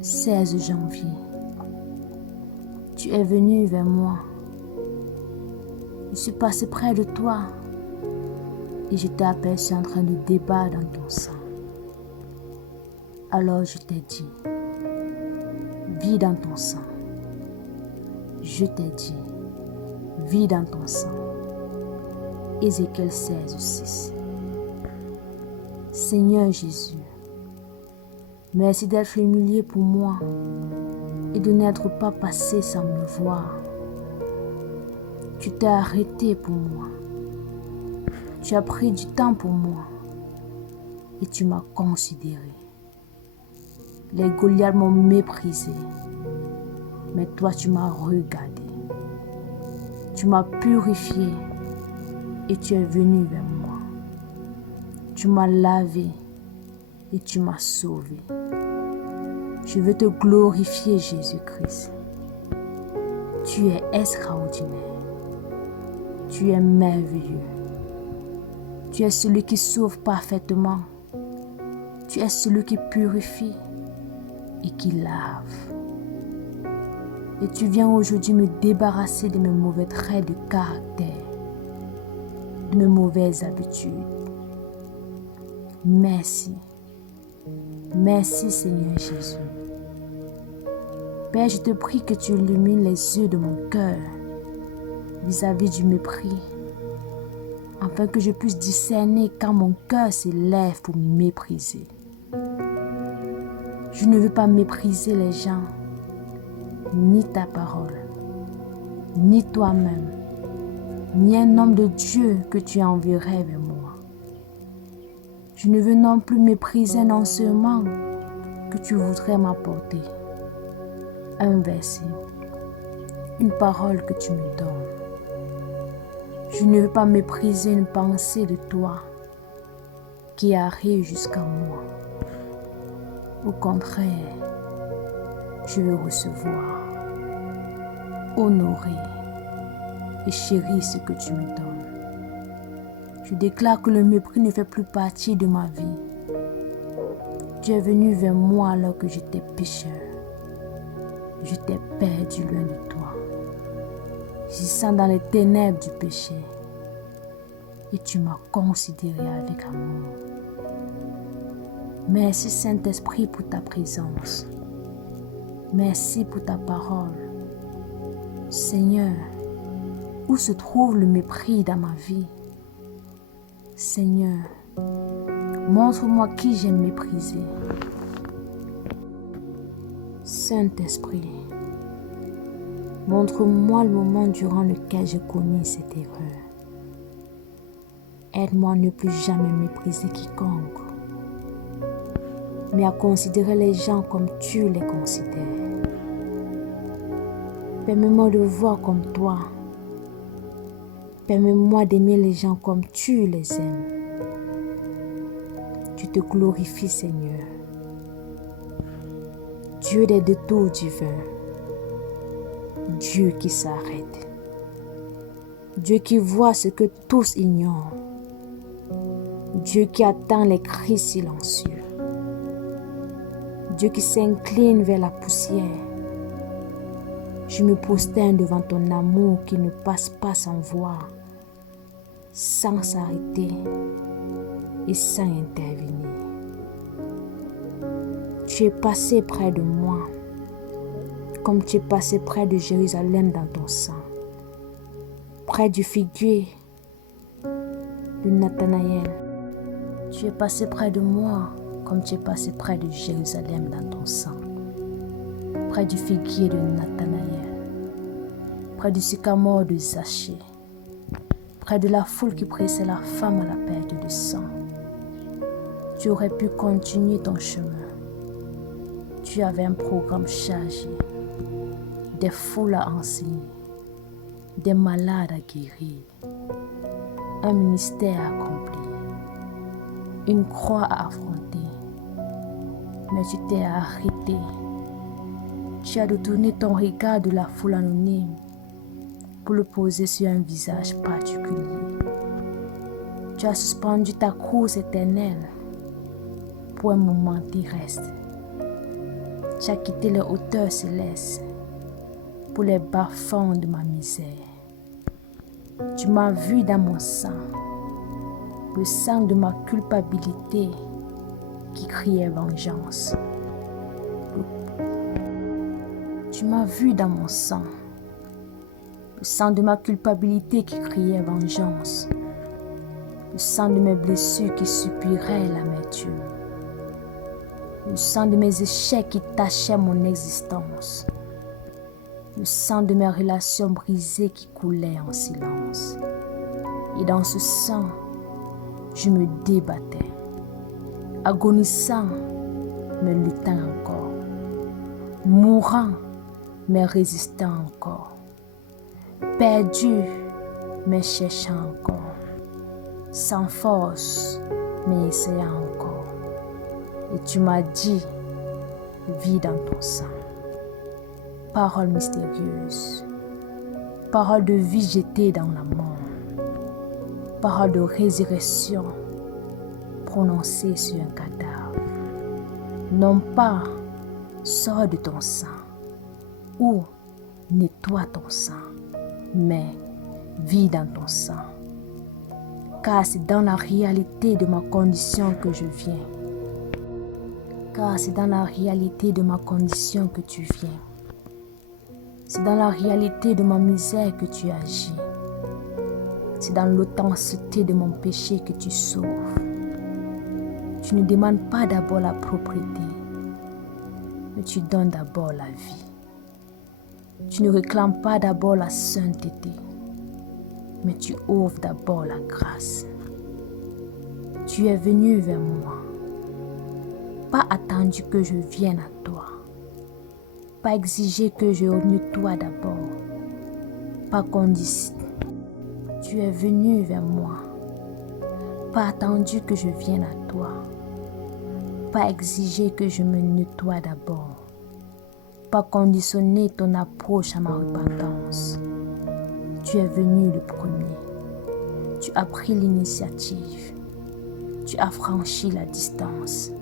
16 janvier. Tu es venu vers moi. Je suis passé près de toi et je t'ai aperçu en train de débattre dans ton sang. Alors je t'ai dit, vis dans ton sang. Je t'ai dit, vis dans ton sang. Ézéchiel 16, 6. Seigneur Jésus, merci d'être humilié pour moi et de n'être pas passé sans me voir. Tu t'es arrêté pour moi. Tu as pris du temps pour moi et tu m'as considéré. Les Goliaths m'ont méprisé, mais toi tu m'as regardé. Tu m'as purifié et tu es venu vers moi. Tu m'as lavé et tu m'as sauvé. Je veux te glorifier, Jésus-Christ. Tu es extraordinaire. Tu es merveilleux. Tu es celui qui sauve parfaitement. Tu es celui qui purifie et qui lave. Et tu viens aujourd'hui me débarrasser de mes mauvais traits de caractère, de mes mauvaises habitudes. Merci. Merci Seigneur Jésus. Père, je te prie que tu illumines les yeux de mon cœur vis-à-vis du mépris, afin que je puisse discerner quand mon cœur s'élève pour mépriser. Je ne veux pas mépriser les gens, ni ta parole, ni toi-même, ni un homme de Dieu que tu enverrais vers moi. Je ne veux non plus mépriser un enseignement que tu voudrais m'apporter. Un verset, une parole que tu me donnes. Je ne veux pas mépriser une pensée de toi qui arrive jusqu'à moi. Au contraire, je veux recevoir, honorer et chérir ce que tu me donnes. Je déclare que le mépris ne fait plus partie de ma vie. Tu es venu vers moi alors que j'étais pécheur. Je t'ai perdu loin de toi. Gisant dans les ténèbres du péché. Et tu m'as considéré avec amour. Merci Saint-Esprit pour ta présence. Merci pour ta parole. Seigneur, où se trouve le mépris dans ma vie? Seigneur, montre-moi qui j'ai méprisé. Saint-Esprit, montre-moi le moment durant lequel j'ai commis cette erreur. Aide-moi à ne plus jamais mépriser quiconque, mais à considérer les gens comme tu les considères. Permets-moi de voir comme toi. Permets-moi d'aimer les gens comme tu les aimes. Tu te glorifies, Seigneur. Dieu des détours divins. Dieu qui s'arrête. Dieu qui voit ce que tous ignorent. Dieu qui attend les cris silencieux. Dieu qui s'incline vers la poussière. Je me prosterne devant ton amour qui ne passe pas sans voir, sans s'arrêter et sans intervenir. Tu es passé près de moi, comme tu es passé près de Jérusalem dans ton sang, près du figuier de Nathanaël. Tu es passé près de moi, comme tu es passé près de Jérusalem dans ton sang, près du figuier de Nathanaël, près du sycamore de Zachée, près de la foule qui pressait la femme à la perte de sang. Tu aurais pu continuer ton chemin. Tu avais un programme chargé, des foules à enseigner, des malades à guérir, un ministère à accomplir, une croix à affronter. Mais tu t'es arrêté. Tu as détourné ton regard de la foule anonyme pour le poser sur un visage particulier. Tu as suspendu ta course éternelle pour un moment terrestre. J'ai quitté les hauteurs célestes pour les bas-fonds de ma misère. Tu m'as vu dans mon sang, le sang de ma culpabilité qui criait vengeance. Tu m'as vu dans mon sang, le sang de ma culpabilité qui criait vengeance, le sang de mes blessures qui suppurait l'amertume, le sang de mes échecs qui tachait mon existence, le sang de mes relations brisées qui coulait en silence. Et dans ce sang, je me débattais, agonisant, mais luttant encore, mourant, mais résistant encore, perdu, mais cherchant encore, sans force, mais essayant encore. Et tu m'as dit, vis dans ton sang. Parole mystérieuse, parole de vie jetée dans la mort, parole de résurrection prononcée sur un cadavre. Non pas, sors de ton sang, ou nettoie ton sang, mais vis dans ton sang. Car c'est dans la réalité de ma condition que je viens. Car c'est dans la réalité de ma condition que tu viens. C'est dans la réalité de ma misère que tu agis. C'est dans l'authenticité de mon péché que tu sauves. Tu ne demandes pas d'abord la propriété, mais tu donnes d'abord la vie. Tu ne réclames pas d'abord la sainteté, mais tu offres d'abord la grâce. Tu es venu vers moi, pas attendu que je vienne à toi, pas exiger que je nettoie d'abord, pas conditionné. Tu es venu vers moi, pas attendu que je vienne à toi, pas exiger que je me nettoie d'abord, pas conditionner ton approche à ma repentance. Tu es venu le premier, tu as pris l'initiative, tu as franchi la distance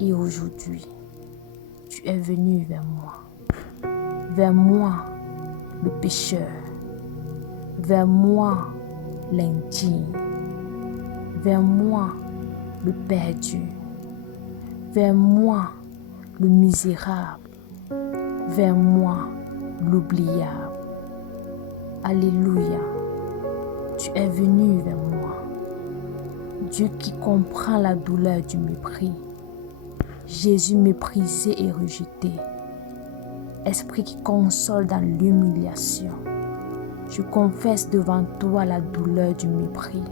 et aujourd'hui, tu es venu vers moi le pécheur, vers moi l'indigne, vers moi le perdu, vers moi le misérable, vers moi l'oubliable. Alléluia, tu es venu vers moi, Dieu qui comprend la douleur du mépris, Jésus méprisé et rejeté, Esprit qui console dans l'humiliation. Je confesse devant toi la douleur du mépris,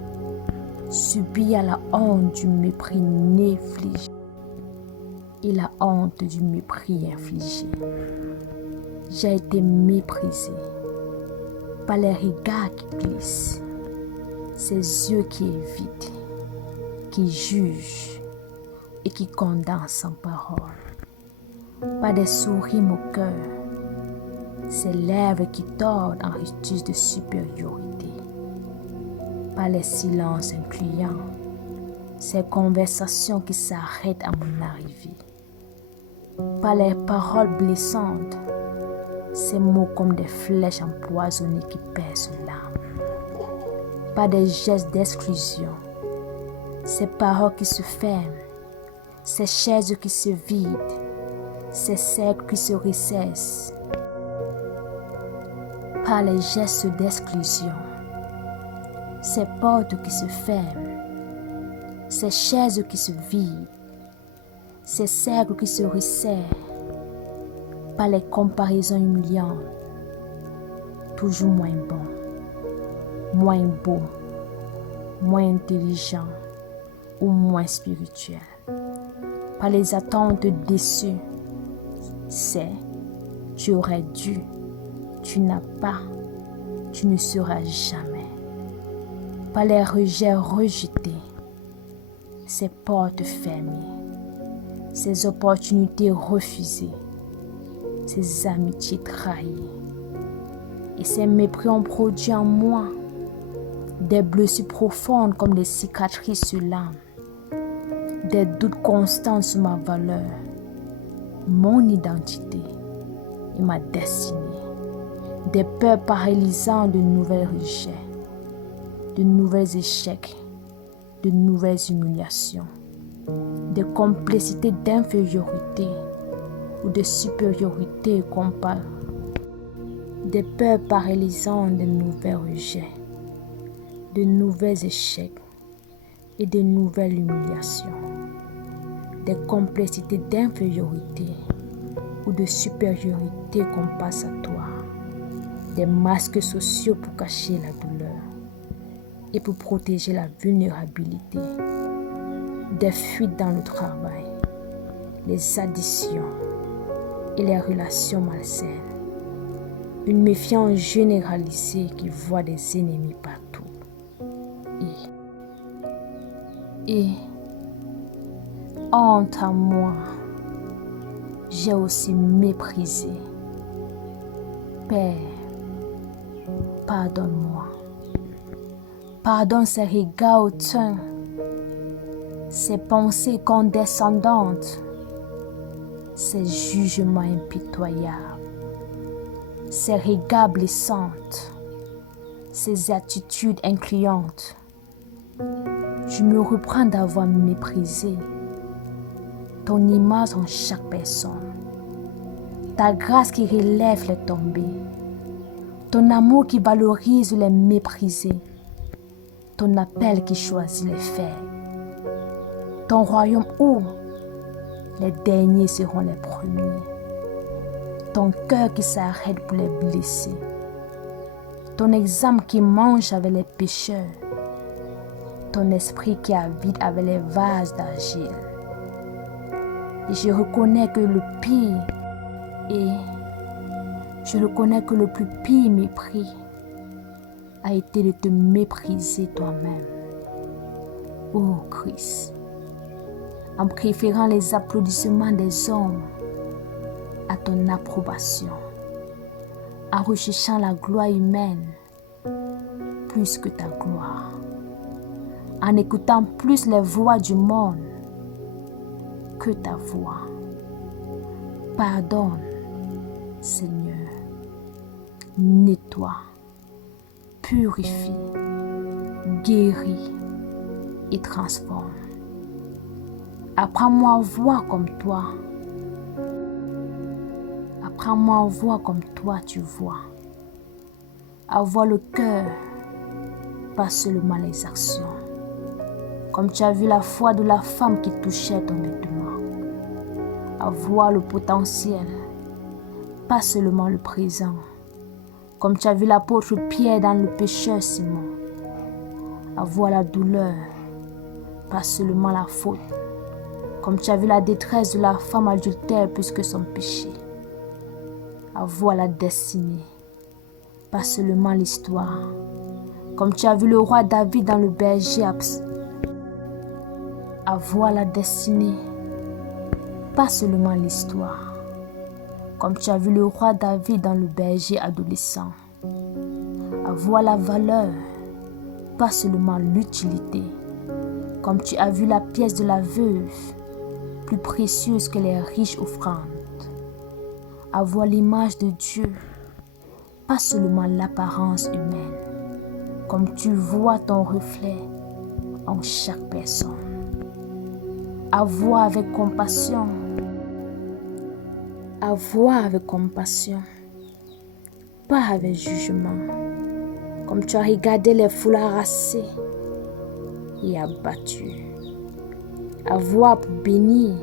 subie à la honte du mépris infligé et la honte du mépris infligé. J'ai été méprisé par les regards qui glissent, ces yeux qui évitent, qui jugent et qui condamnent sans parole, par des sourires moqueurs, ces lèvres qui tordent en ritus de supériorité, par les silences incluants, ces conversations qui s'arrêtent à mon arrivée, par les paroles blessantes, ces mots comme des flèches empoisonnées qui percent l'âme, par des gestes d'exclusion, ces paroles qui se ferment, ces chaises qui se vident, ces cercles qui se recessent, par les gestes d'exclusion, ces portes qui se ferment, ces chaises qui se vident, ces cercles qui se resserrent, par les comparaisons humiliantes, toujours moins bon, moins beau, moins intelligent ou moins spirituel, par les attentes déçues, c'est tu aurais dû, tu n'as pas, tu ne seras jamais, par les rejets rejetés, ces portes fermées, ces opportunités refusées, ces amitiés trahies et ces mépris ont produit en moi des blessures profondes comme des cicatrices sur l'âme, des doutes constants sur ma valeur, mon identité et ma destinée. Des peurs paralysant de nouvelles rejets, de nouveaux échecs, de nouvelles humiliations, des complexités d'infériorité ou de supériorité comparée, des peurs paralysant de nouveaux rejets, de nouveaux échecs et de nouvelles humiliations, des complexités d'infériorité ou de supériorité qu'on passe à toi, des masques sociaux pour cacher la douleur et pour protéger la vulnérabilité, des fuites dans le travail, les additions et les relations malsaines, une méfiance généralisée qui voit des ennemis partout. Et honte à moi, j'ai aussi méprisé. Père, pardonne-moi. Pardonne ces regards hautains, ces pensées condescendantes, ces jugements impitoyables, ces regards blessants, ces attitudes incluantes. Je me reprends d'avoir méprisé ton image en chaque personne, ta grâce qui relève les tombés, ton amour qui valorise les méprisés, ton appel qui choisit les faits, ton royaume où les derniers seront les premiers, ton cœur qui s'arrête pour les blessés, ton exemple qui mange avec les pécheurs, ton esprit qui habite avec les vases d'argile. Et je reconnais que le plus pire mépris a été de te mépriser toi-même, ô Christ, en préférant les applaudissements des hommes à ton approbation, en recherchant la gloire humaine plus que ta gloire, en écoutant plus les voix du monde que ta voix. Pardonne, Seigneur, nettoie, purifie, guéris et transforme. Apprends-moi à voir comme toi. Apprends-moi à voir comme toi tu vois. À voir le cœur, pas seulement les actions. Comme tu as vu la foi de la femme qui touchait ton vêtement. À voir le potentiel, pas seulement le présent. Comme tu as vu l'apôtre Pierre dans le pécheur Simon. À voir la douleur, pas seulement la faute. Comme tu as vu la détresse de la femme adultère plus que son péché. À voir la destinée, pas seulement l'histoire. Comme tu as vu le roi David dans le berger à voir la destinée, pas seulement l'histoire. Comme tu as vu le roi David dans le berger adolescent. À voir la valeur, pas seulement l'utilité. Comme tu as vu la pièce de la veuve, plus précieuse que les riches offrandes. À voir l'image de Dieu, pas seulement l'apparence humaine. Comme tu vois ton reflet en chaque personne. À voir avec compassion. À voir avec compassion, pas avec jugement. Comme tu as regardé les foules harassées et abattues. À voir pour bénir,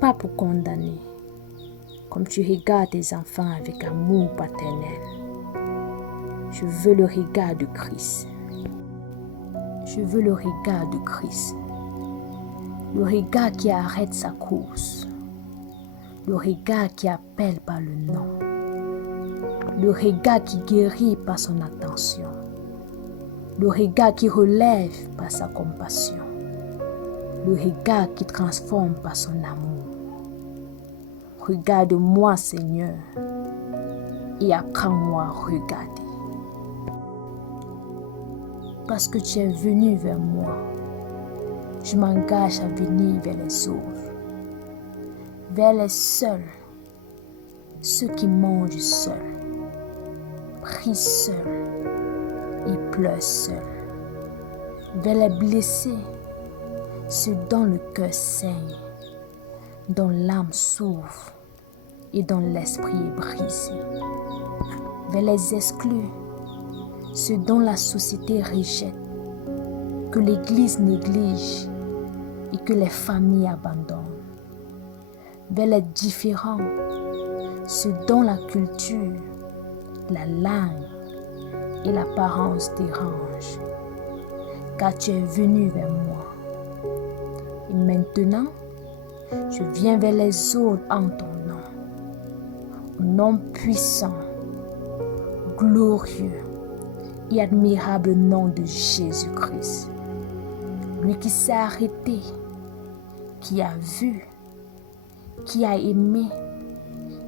pas pour condamner. Comme tu regardes tes enfants avec amour paternel. Je veux le regard de Christ. Je veux le regard de Christ. Le regard qui arrête sa course. Le regard qui appelle par le nom. Le regard qui guérit par son attention. Le regard qui relève par sa compassion. Le regard qui transforme par son amour. Regarde-moi, Seigneur, et apprends-moi à regarder. Parce que tu es venu vers moi, je m'engage à venir vers les autres. vers les seuls, ceux qui mangent seuls, prient seuls et pleurent seuls, vers les blessés, ceux dont le cœur saigne, dont l'âme s'ouvre et dont l'esprit est brisé, vers les exclus, ceux dont la société rejette, que l'Église néglige et que les familles abandonnent, vers les différents, ceux dont la culture, la langue et l'apparence dérangent, car tu es venu vers moi. Et maintenant, je viens vers les autres en ton nom, au nom puissant, glorieux et admirable nom de Jésus-Christ, lui qui s'est arrêté, qui a vu, qui a aimé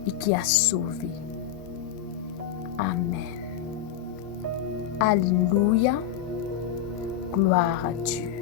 et qui a sauvé. Amen. Alléluia. Gloire à Dieu.